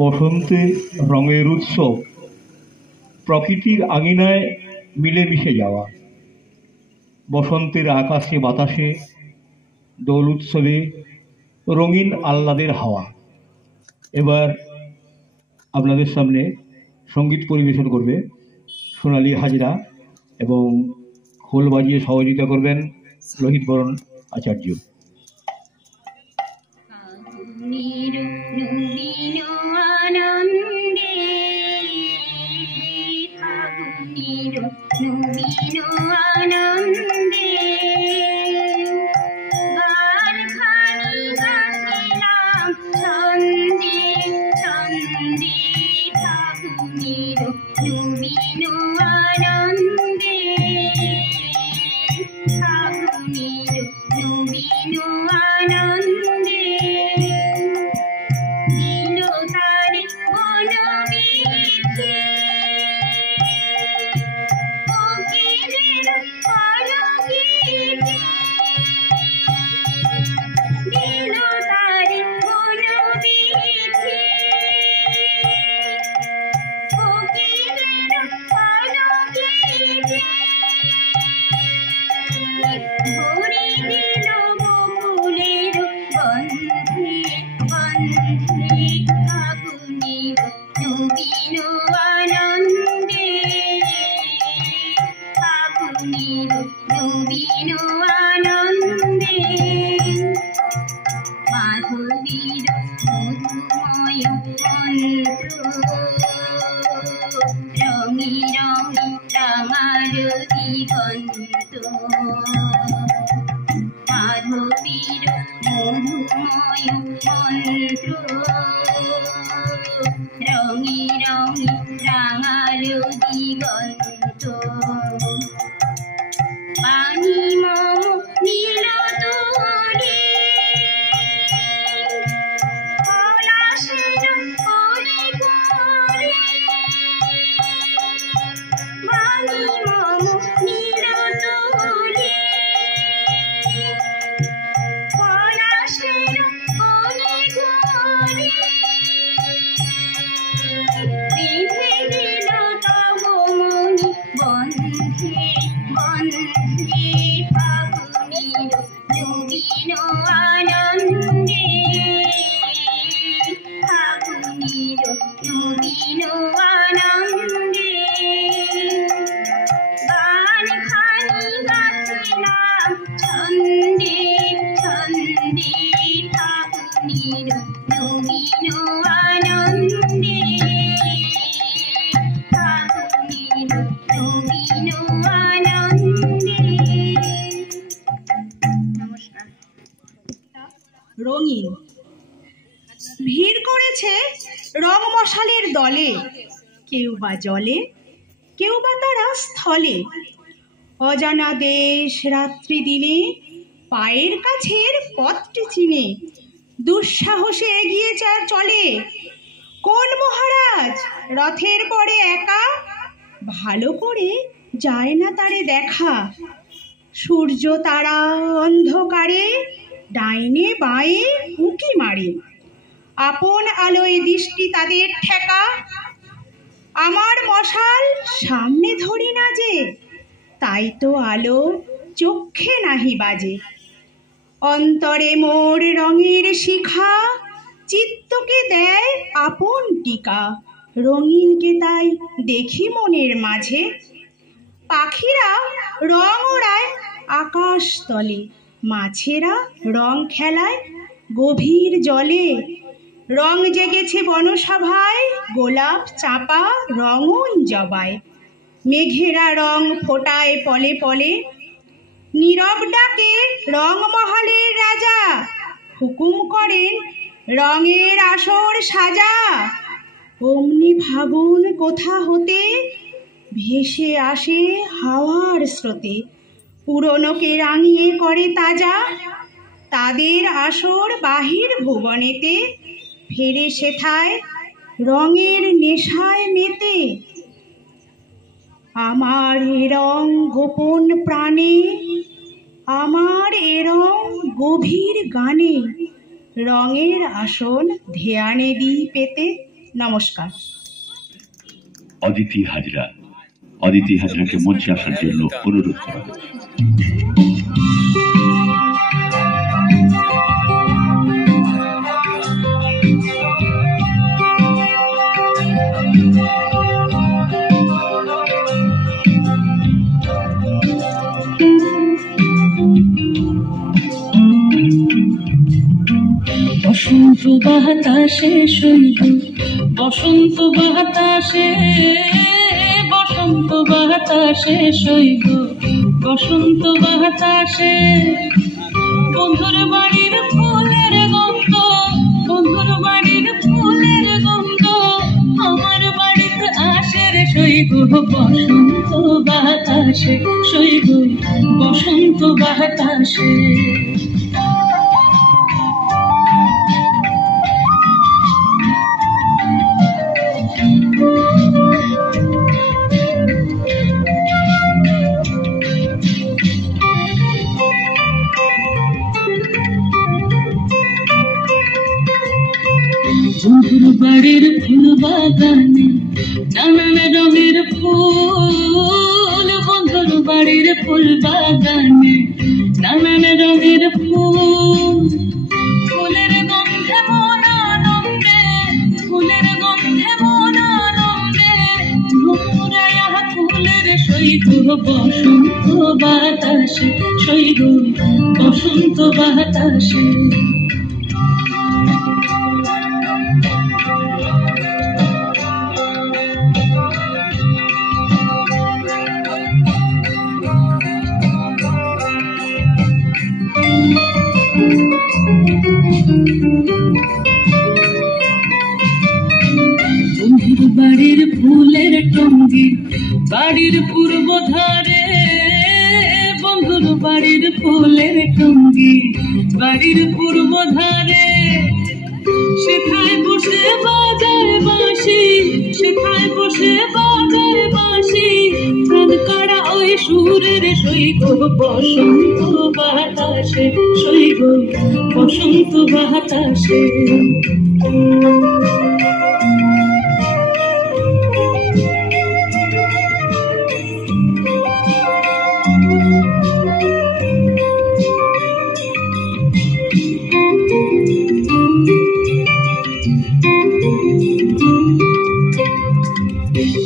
বসন্তে রঙের উৎসব, প্রকৃতির আঙিনায় মিলেমিশে যাওয়া। বসন্তের আকাশে বাতাসে দোল উৎসবে রঙিন আহ্লাদের হাওয়া। এবার আপনাদের সামনে সঙ্গীত পরিবেশন করবে সোনালী হাজরা এবং খোল বাজিয়ে সহযোগিতা করবেন লোহিত বরণ আচার্য। রঙিন ভিড় করেছে রং মশালের দলে, কেউ বা জলে, কেউ বা তারা স্থলে। অজানা দেশ রাত্রি দিনে পায়ের কাছের পথটি চিনে দুঃসাহসে এগিয়ে চলে। কোন মহারাজ রথের পরে একা, ভালো করে যায় না তারে দেখা। সূর্য তারা অন্ধকারে ডাইনে বাঁয়ে উঁকি মারে, আপন আলোয় দৃষ্টি তাদের ঠেকা। আমার মশাল সামনে ধরি না যে, তাই তো আলো চক্ষে নাহি বাজে। অন্তরে মোর রঙের শিখা, চিত্তকে দেয় আপন টিকা। রঙিনকে তাই দেখি মনের মাঝে, পাখিরা রং ওড়ায় আকাশ তলে, মাছেরা রং খেলায় গভীর জলে। রং জেগেছে বনসভায়, গোলাপ চাঁপা রঙন জবায়। মেঘেরা রং ফোটায় পলে পলে, নীরব ডাকে রং মহলের রাজা। হুকুম করেন রঙের আসর সাজা। অমনি ফাগুন কোথা হতে ভেসে আসে হাওয়ার স্রোতে, পুরনোকে রাঙিয়ে করে তাজা। তাদের আসর বাহির ভুবনেতে, ফেরে সেথায় রঙের নেশায় মেতে। আমার এ রং গোপন প্রাণে, আমার এ রং গভীর গানে, রঙের আসন ধ্যানে দিই পেতে। নমস্কার। অদিতি হাজরাকে মঞ্চে আসার জন্য অনুরোধ করা হচ্ছে। বসন্ত বাতাসে শৈব, বসন্ত বাতাসে, বসন্ত বাতাসে শৈব, বসন্ত বাতাসে বন্ধুর বাড়ির ফুলের গন্ধ, বন্ধুর বাড়ির ফুলের গন্ধ আমার বাড়িতে আসে রে শৈব, বসন্ত বাতাসে শৈব, বসন্ত বাতাসে। বন্ধুর বাড়ির ফুল বাগানে নানান রঙের ফুল, বন্ধুর বাড়ির ফুল বাগানে নানান রঙের ফুল, ফুলের গন্ধে মন আনন্দে, ফুলের গন্ধে মন আনন্দে ঘুরায়া ফুলের সৈব, বসন্ত বাতাসে সৈব, বসন্ত বাতাসে। বন্ধুর বাড়ির ফুলের টঙ্গি বাড়ির পূর্ব ধারে, বন্ধুর বাড়ির ফুলের টঙ্গি বাড়ির পূর্ব ধারে, সেখায় বসে বাজায় বাঁশি, সেখায় বসে বাজায় বাঁশি প্রাণ কাড়া ওই সুরের সৈব, বসন্ত বাতাসে সৈব, বসন্ত বাতাসে।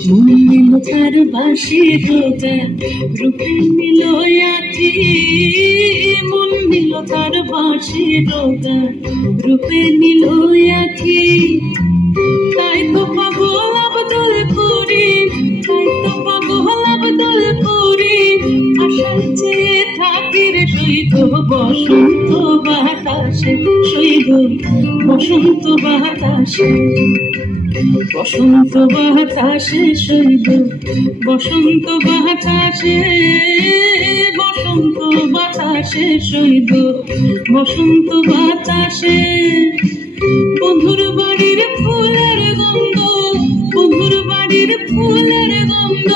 মন নিল তার বাঁশি রোজা, রূপে নিল আখি, মন নিল তার বাঁশি রোজা, রূপে নিল আখি, তাই তো পাগল আবদুল করি, তাই তো পাগল আবদুল করি আশার চেয়ে থাকি রে শৈব, বসন্ত বাতাসে শৈব, বসন্ত বাতাসে। বসন্ত বাতাসে শৈব, বসন্ত বাতাসে, বসন্ত বাতাসে শৈব, বসন্ত বাতাসে বন্ধুর বাড়ির ফুলের গন্ধ, বন্ধুর বাড়ির ফুলের গন্ধ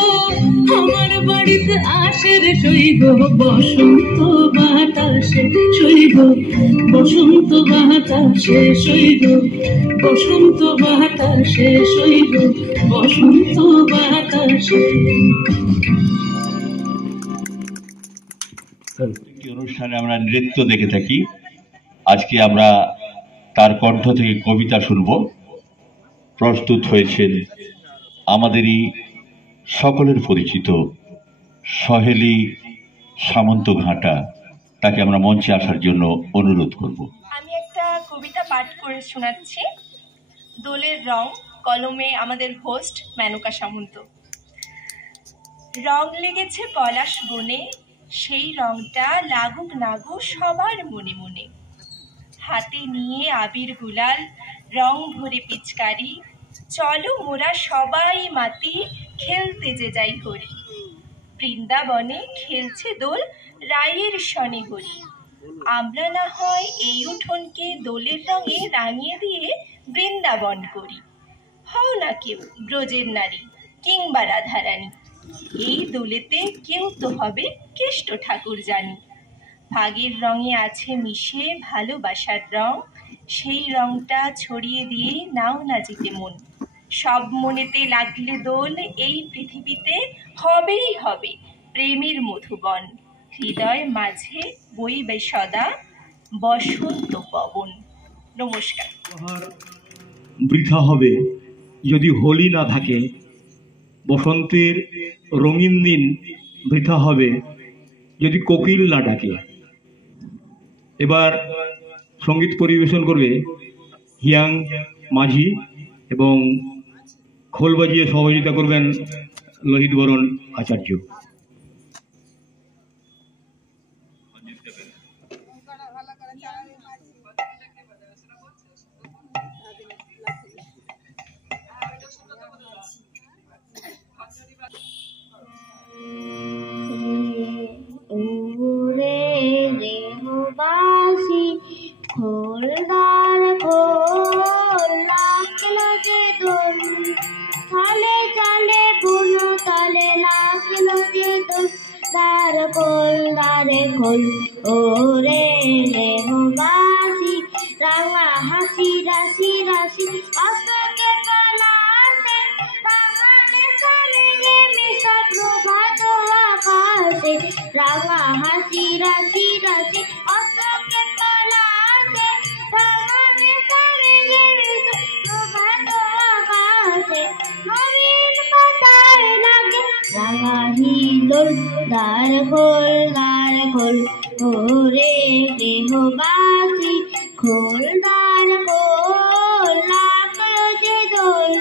আমার বাড়িতে আসে রে শৈব, বসন্ত বাতাসে শৈব, বসন্ত বাতাসে শৈব, বসন্ত বাতাসে শৈব, বসন্ত বাতাসে। একটি অনুষ্ঠানে আমরা নৃত্য দেখে থাকি, আজকে আমরা তার কণ্ঠ থেকে কবিতা শুনব। প্রস্তুত হয়েছেন আমাদেরই সকলের পরিচিত সহেলি সামন্ত ঘাটা, তাকে আমরা মঞ্চে আসার জন্য অনুরোধ করব। আমি একটা কবিতা পাঠ করে শোনাচ্ছি। দোলের রং, কলমে আমাদের হোস্ট মেনকা সামন্ত। রং লেগেছে পলাশ বনে, সেই রংটা লাগুক নাগু সবার মনে মনে। হাতে নিয়ে আবির গুলাল, রং ভরে পিচকারি, চলো মোরা সবাই মাতি খেলতে যে যাই হরি। বৃন্দাবনে খেলছে দোল, রায়ের শনে হরি। আমরা না হয় এই উঠোনকে দোলের রঙে রাঙিয়ে দিয়ে বৃন্দাবন করি। হও না কেউ ব্রজের নারী কিংবা রাধারানী, এই দোলেতে কেউ তো হবে কেষ্ট ঠাকুর জানি। ভাগের রঙে আছে মিশে ভালোবাসার রং, সেই রংটা ছড়িয়ে দিয়ে নাও না জিতে মন। সব মনেতে লাগলে দোল, এই পৃথিবীতে হবেই হবে প্রেমের মধুবন, হৃদয় মাঝে বইবে সদা বসন্ত পবন। নমস্কার। বৃথা হবে যদি হোলি না থাকে, বসন্তের রঙিন দিন বৃথা হবে যদি কোকিল না ডাকে। এবার সঙ্গীত পরিবেশন করবে হিয়াং মাঝি এবং খোল বাজিয়ে সহযোগিতা করবেন লোহিত বরণ আচার্য। দেহবাসী খোলদার খোল, লাগলো যে দোল, তালে চালে বুনো তালে লাগলো যে দোল, দ্বার খোল দ্বারে খোল ওরে দেহবাসী, রাঙা হাসি রাশি রাশি অশোকে পলাশে, বাঙালি সামিলে মিশা প্রভাত আকাশে, রাঙা হাসি রাশি রাশি অশোকে পলাশে, বাঙালি সামিলে মিশা প্রভাত আকাশে, নবীন পাতায় লাগে রাঙা হিলোল, দ্বার খোল ওরে দেহবাসী, খোল দ্বার খোল, লাগলো যে দোল,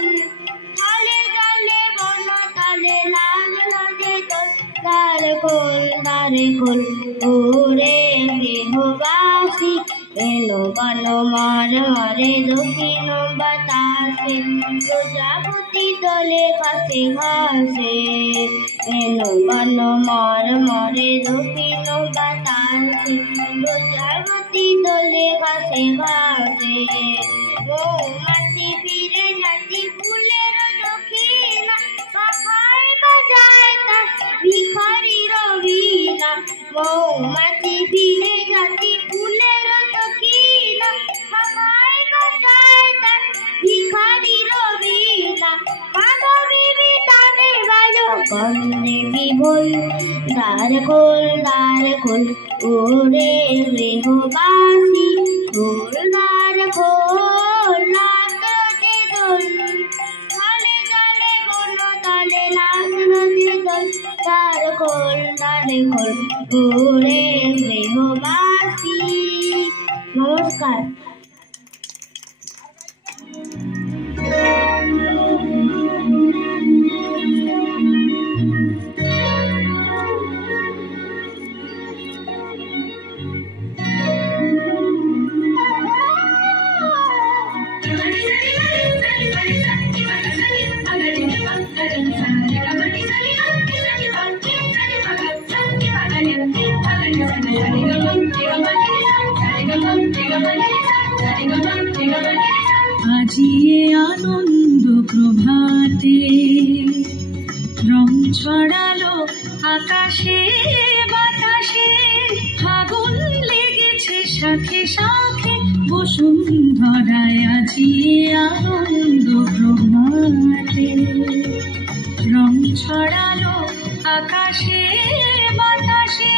তালে তালে বন তালে লাগলো যে দোল, দ্বার খোল ওরে দেহবাসী, এলো বন মার মারে দক্ষিণ বাতাসে, প্রজাপতি দলে ঘাসে ঘাসে, এলো বন মার মারে দক্ষিণ বাতাসে, প্রজাপতি দলে ঘাসে ঘাসে, মৌমাছি ফিরে যাচ্ছি ফুলের দক্ষিণা, পাখায় বাজায় তার ভিখারির বীণা, মৌমাছি ফিরে যাচ্ছি ফুলের দক্ষিণা, পাখায় বাজায় তার ভিখারির বীণা, মাধবী বিতানে বাজো কন্দে বিভোল, দ্বার খোল ওরে দেহবাসী, খোল দ্বার খোল, লাগলো যে দোল, তালে তালে বন তালে লাগলো যে দোল, দ্বার খোল ওরে দেহবাসী। নমস্কার। আজিয়ে আনন্দ প্রভাতে রং ছড়ালো আকাশে বাতাসে, ফাগুন লেগেছে শাখে শাখে বসুন্ধরায়, আজিয়ে আনন্দ প্রভাতে রং ছড়ালো আকাশে বাতাসে,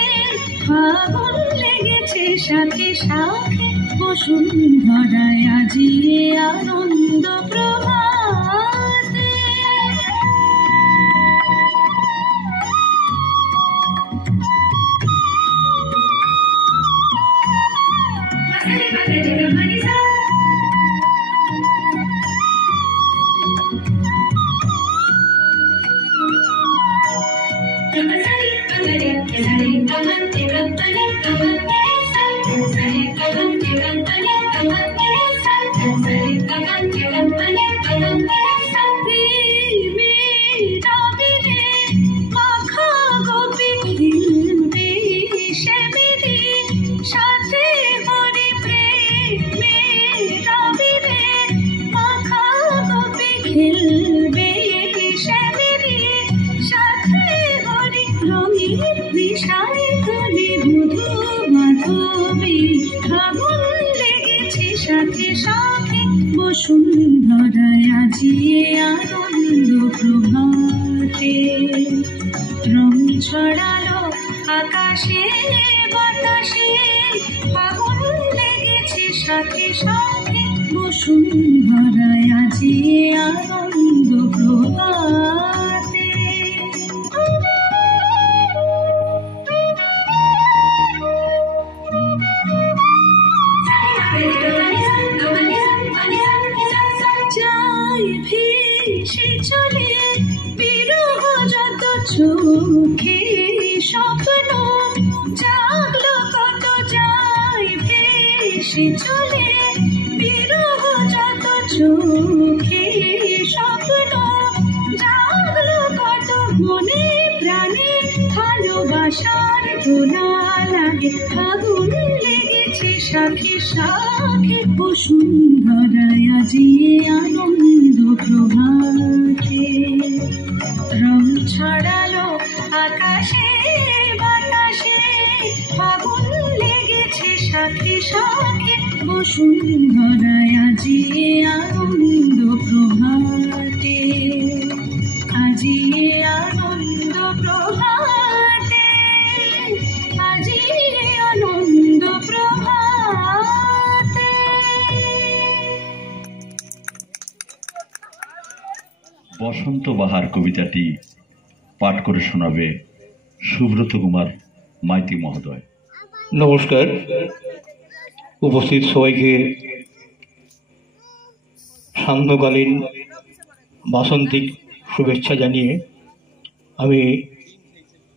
ফাগুন লেগেছে শাখে শাখে বসুন্ধরায়, আজিয়ে আনন্দ প্রভাতে। শাখে শাখে বসুন্ধরায় আজিয়ে আনন্দ প্রভাতে রং ছড়ালো আকাশে বাতাসে ফাগুন লেগেছে সাথে সাথে বসুন্ধরায় আজিয়ে আনন্দ প্রভাতে যাই ভেসে চলে বিরহ যত চোখে স্বপ্ন জাগলো কত যাই ভেসে চলে বিরহ যত চোখে স্বপ্ন জাগলো কত মনে প্রাণে ভালোবাসার দোলা লাগে ফাগুন লেগেছে শাখে শাখে বসুন্ধরায় আজিয়ে আনন্দ প্রভাতে রং ছড়ালো আকাশে বাতাসে ফাগুন লেগেছে শাখে শাখে বসুন্ধরায় আজিয়ে আনন্দ প্রভাতে আজিয়ে আনন্দ প্রভাতে আজিয়ে আনন্দ প্রভাতে। বসন্ত বাহার কবিতাটি পাঠ করে শোনাবে সুব্রত কুমার মাইতি মহোদয়। নমস্কার, উপস্থিত সবাইকে সান্ধ্যকালীন বাসন্তিক শুভেচ্ছা জানিয়ে আমি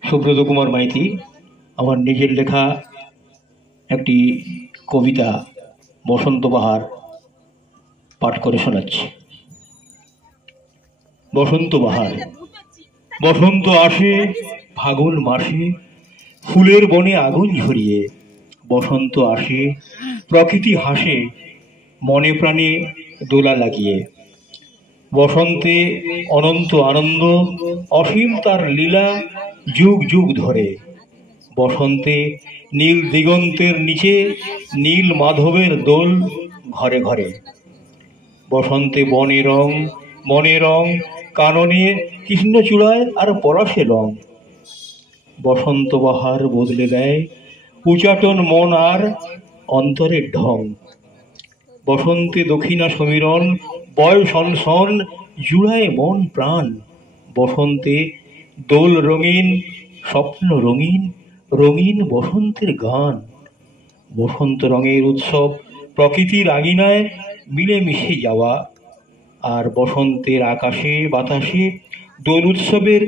সুব্রত কুমার মাইতি আমার নিজের লেখা একটি কবিতা বসন্ত বাহার পাঠ করে শোনাচ্ছি। বসন্ত বাহার। বসন্ত আসে ফাগুন মাসে ফুলের বনে আগুন ঝরিয়ে, বসন্ত আসে প্রকৃতি হাসে মনে প্রাণে দোলা লাগিয়ে, বসন্তে অনন্ত আনন্দ অসীম তার লীলা যুগ যুগ ধরে, বসন্তে নীল দিগন্তের নিচে নীল মাধবের দোল ঘরে ঘরে, বসন্তে বনে রং মনে রং কাননে কৃষ্ণচূড়ায় আর পরশে রং, বসন্ত বাহার বদলে দেয় উচাটন মন আর অন্তরের ঢং, বসন্তে দক্ষিণা সমীরণ বয় সনসন জুড়ায় মন প্রাণ, বসন্তে দোল রঙিন স্বপ্ন রঙিন রঙিন বসন্তের গান, বসন্ত রঙের উৎসব প্রকৃতির আঙিনায় মিলেমিশে যাওয়া, আর বসন্তের আকাশে বাতাসে দোল উৎসবের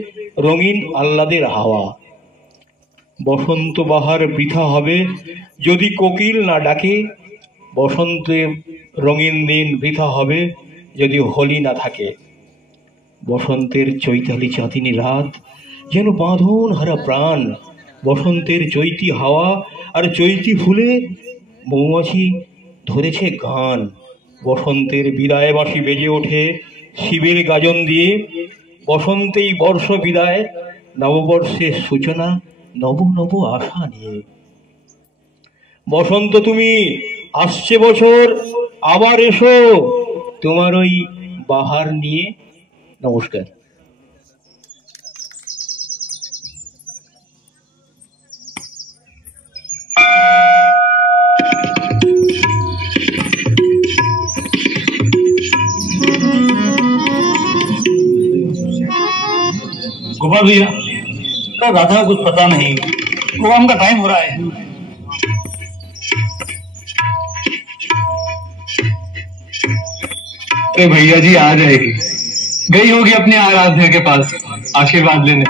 রঙিন আহ্লাদের হাওয়া। বসন্ত বাহার বৃথা হবে যদি কোকিল না ডাকে, বসন্তের রঙিন দিন বৃথা হবে যদি হোলি না থাকে, বসন্তের চৈতালি চাঁদিনী রাত যেন বাঁধন হারা প্রাণ, বসন্তের চৈতি হাওয়া আর চৈতি ফুলে মৌমাছি ধরেছে গান, বসন্তের বিদায় বাঁশি বেজে ওঠে শিবের গাজন দিয়ে, বসন্তেই বর্ষ বিদায় নববর্ষের সূচনা নব নব আশা নিয়ে। বসন্ত তুমি আসছে বছর আবার এসো তোমার ওই বাহার নিয়ে। নমস্কার। गोपाल भैया, राधा को कुछ पता नहीं, प्रोग्राम का टाइम हो रहा है। अरे भैया जी आ जाएगी, गई होगी अपने आराध्या के पास आशीर्वाद लेने।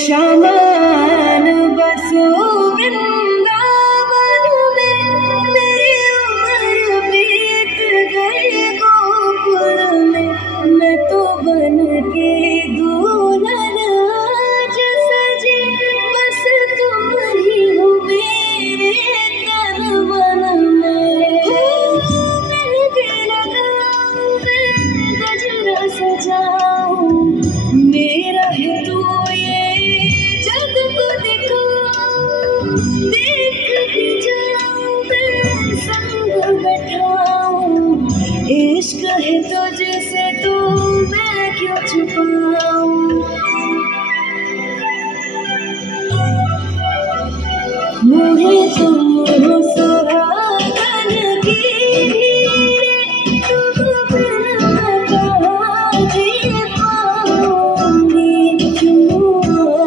श्यामान बसो वृंदावन में, मेरी उम्र देख के जाऊं मैं संग बैठाऊं, इश्क है तुझसे तू मैं क्यों छुपाऊं। मुझे तुम हो सुहागन की हीरे, तुम बिना कहाँ जी पाऊंगी। क्यों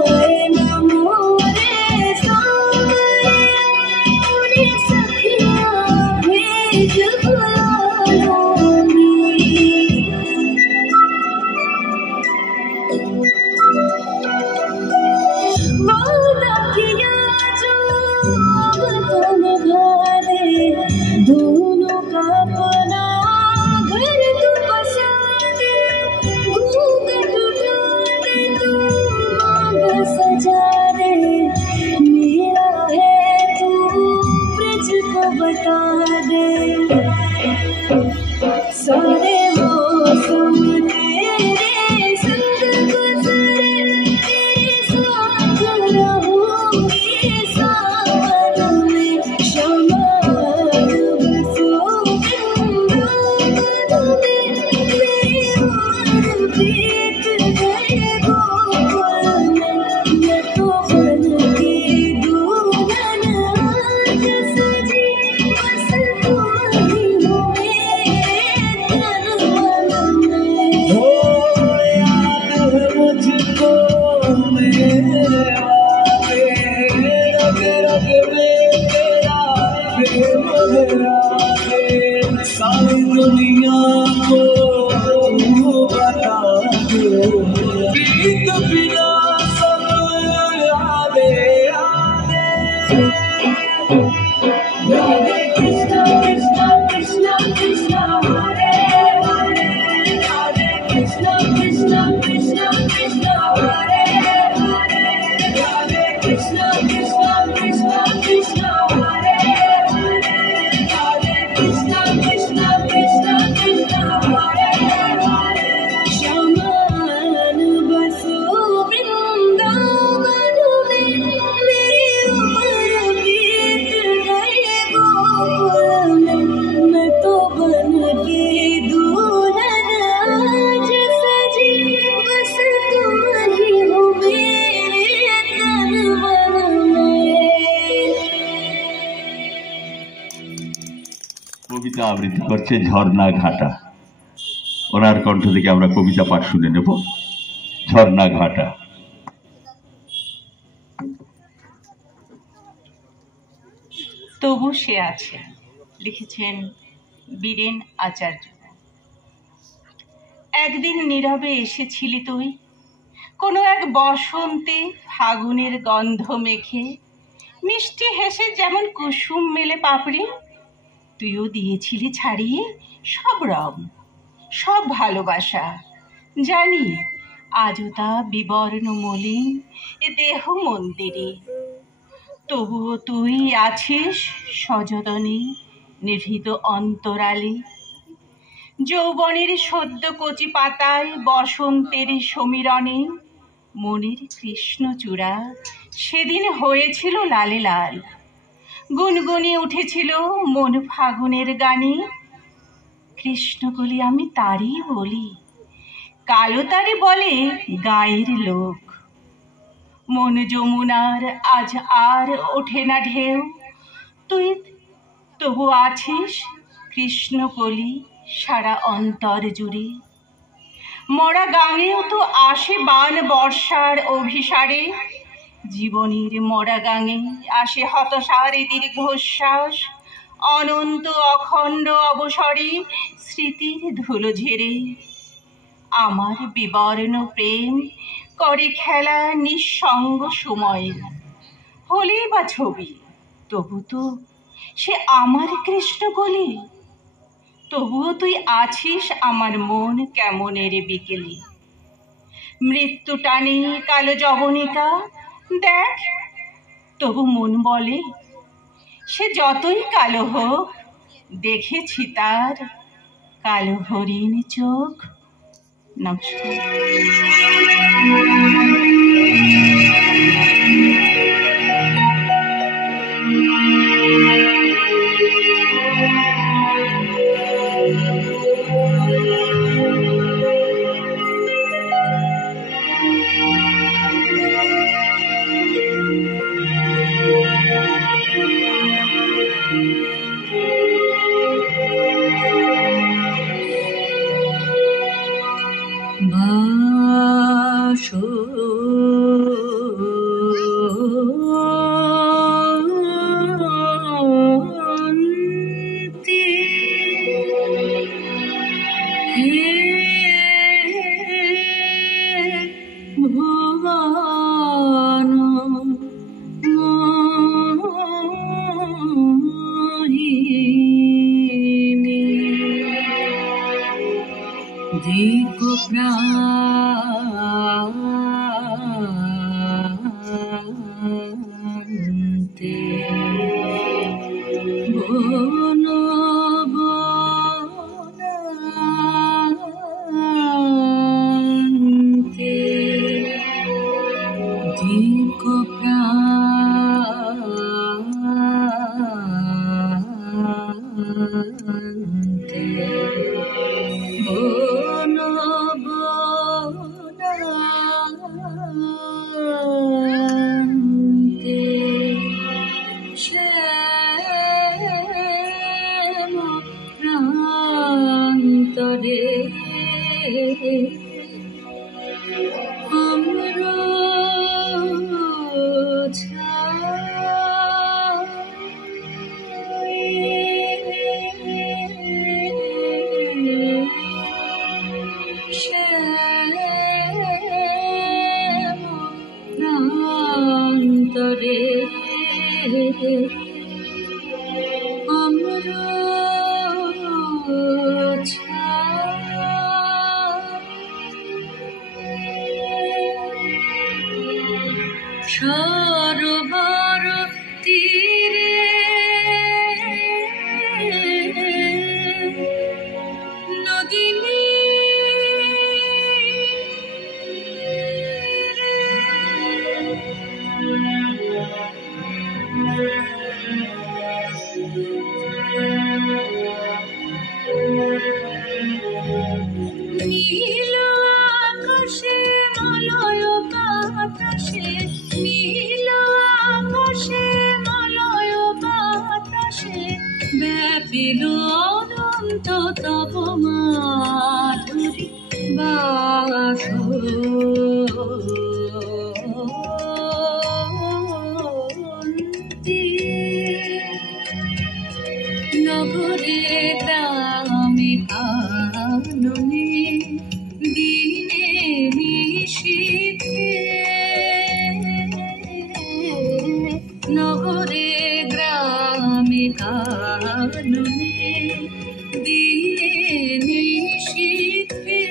आए न मोरे सामने, अपनी सखियाँ भेज बुलाऊंगी। वादा किया जो अब तो निभा दे, दोनों का अपना घर तू बसा दे। घूंघट उठा दे तू मांग सजा दे, मेरा है तू ब्रज को बता दे। सारे मौसम तेरे संग गुजरे, तेरे साथ रहूंगी सावन में। शमाल बसो वृंदावन में, मेरी उम्र बीत गए गोकुल में। मैं तो बन के दुल्हन आज सजी, बस तुम ही हो मेरे तन मन में। हो याद है मुझको मेरे वाले, रग रग में तेरा प्रेम है राधे। सारी दुनिया को तू बता दे, प्रीत बिना सब यादे यादे। राधे कृष्णा कृष्णा कृष्णा कृष्णा हरे हरे, राधे कृष्णा कृष्णा कृष्णा कृष्णा हरे हरे, राधे कृष्णा कृष्णा कृष्णा कृष्णा हरे हरे, राधे कृष्णा कृष्णा कृष्णा कृष्णा हरे हरे। शमान बसो वृंदावन में, मेरी उम्र बीत गई गोकुल में। मैं तो बन के दुल्हन आज सजी, बस तुम ही हो मेरे तन मन में। কবিতা আবৃত্তি করছে ঝর্ণা ঘাটা। ওনার কণ্ঠ থেকে আমরা কবিতা পাঠ শুনে নেব। ঝর্ণা ঘাটা। তবু সে আছে, লিখেছেন বীরেন আচার্য। একদিন নীরবে এসেছিলি তুই, কোনো এক বসন্তে ফাগুনের গন্ধ মেখে। মিষ্টি হেসে যেমন কুসুম মেলে পাপড়ি, তুইও দিয়েছিলি ছাড়িয়ে সব রং, সব ভালোবাসা। জানি আজও তা বিবর্ণ মলিন এ দেহ মন্দিরে। তবুও তুই আছিস সযতনে নিভৃত অন্তরালে। যৌবনের সদ্য কচি পাতায় বসন্তের সমীরণে, মনের কৃষ্ণচূড়া সেদিন হয়েছিল লালে লাল। গুনগুনি উঠেছিল মন ফাগুনের গানে। কৃষ্ণকলি আমি তারই বলি, কালো তারে বলে গায়ের লোক। মন যমুনার আজ আর ওঠে না ঢেউ, তুই তবু আছিস কৃষ্ণকলি সারা অন্তর জুড়ে। মরা গাঙেও তো আসে বান বর্ষার অভিসারে, জীবনের মরা গাঙে আসে হতসারে দীর্ঘশ্বাস। অনন্ত অখণ্ড অবসরে স্মৃতির ধুলো ঝেড়ে, আমার বিবর্ণ প্রেম করে খেলা নিঃসঙ্গ সময়ে। হলেই বা ছবি, তবু তো সে আমার কৃষ্ণকলি। তবুও তুই আছিস আমার মন কেমনের বিকেলে। মৃত্যু টানে কালো যবনিকা দেখ, তবু মন বলে সে যতই কালো হোক, দেখেছি তার কালো হরিণ চোখ। নমস্কার। দিক প্রান্তে বন বনান্তে দিক প্রান্তে বন বনান্তে শ্যাম প্রান্তরে অমর শ্যাম প্রান্তরে অমর সরোবর তীরে নদিনী নীল আকাশে মলয় বাতাসে নীল আকাশে মলয় বাতাসে ব্যাপিল অনন্ত তব মাধুরী বাসন্তী নগরে গ্রামে কাননে দিনে নিশীথে নগরে গ্রামে কাননে দিনে নিশীথে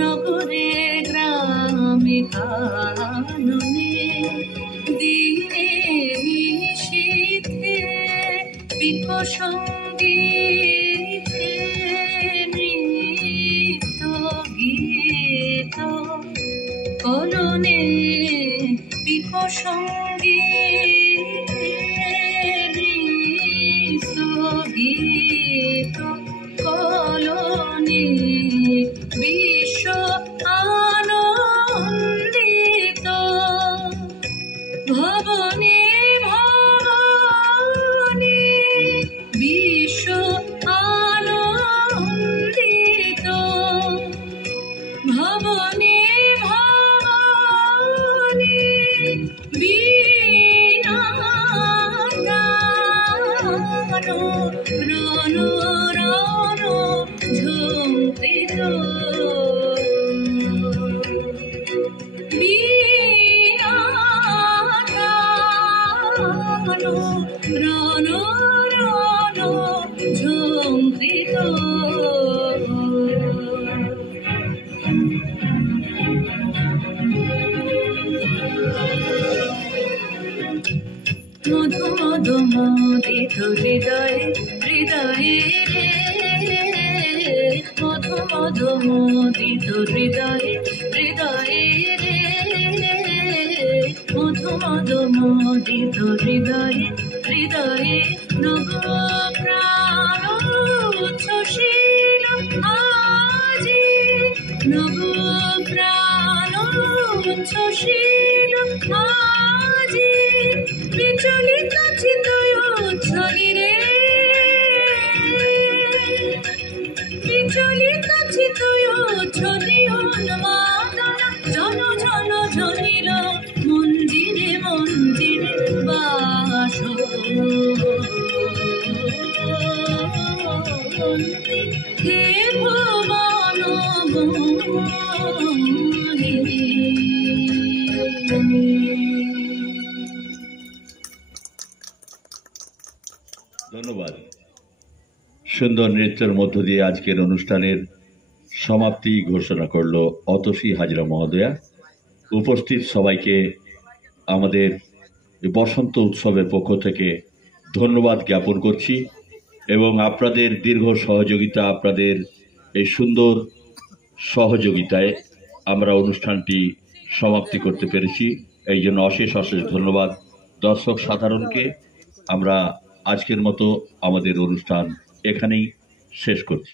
নগরে গ্রামে কাননে দিনে নিশীথে বিকসঙ্গীতে নৃত্য গীত কলনে বিকসঙ্গীতে নৃত্য গীত কলনে বিশ্ব আনন্দিত ভবনে ভবনে বিশ্ব আনন্দিত ভবনে ভবনে বীণা গান রণ রণ ঝঙ্কৃত বীণা গান রণ রণ ঝঙ্কৃত মধু মধু মোদিত হৃদয়ে হৃদয়ে রে মধু মধু মোদিত হৃদয়ে হৃদয়ে রে মধু মধু মোদিত হৃদয়ে হৃদয়ে নব প্রাণ উচ্ছ্বসিল আজি নব প্রাণ উচ্ছ্বসিল আজি বিচলিত চিত্ত শরীরে বিচলিত চিত্ত ছবি অনুমাদন জন জন ঝনিল মন্দিরে মন্দিরে বাস হে ভুবন ধন্যবাদ। সুন্দর নৃত্যের মধ্য দিয়ে আজকের অনুষ্ঠানের সমাপ্তি ঘোষণা করল অতসী হাজরা মহোদয়া। উপস্থিত সবাইকে আমাদের বসন্ত উৎসবের পক্ষ থেকে ধন্যবাদ জ্ঞাপন করছি এবং আপনাদের দীর্ঘ সহযোগিতা, আপনাদের এই সুন্দর সহযোগিতায় আমরা অনুষ্ঠানটি সমাপ্তি করতে পেরেছি। এই জন্য অশেষ ধন্যবাদ দর্শক সাধারণকে। আমরা আজকের মতো আমাদের অনুষ্ঠান এখানেই শেষ করছি।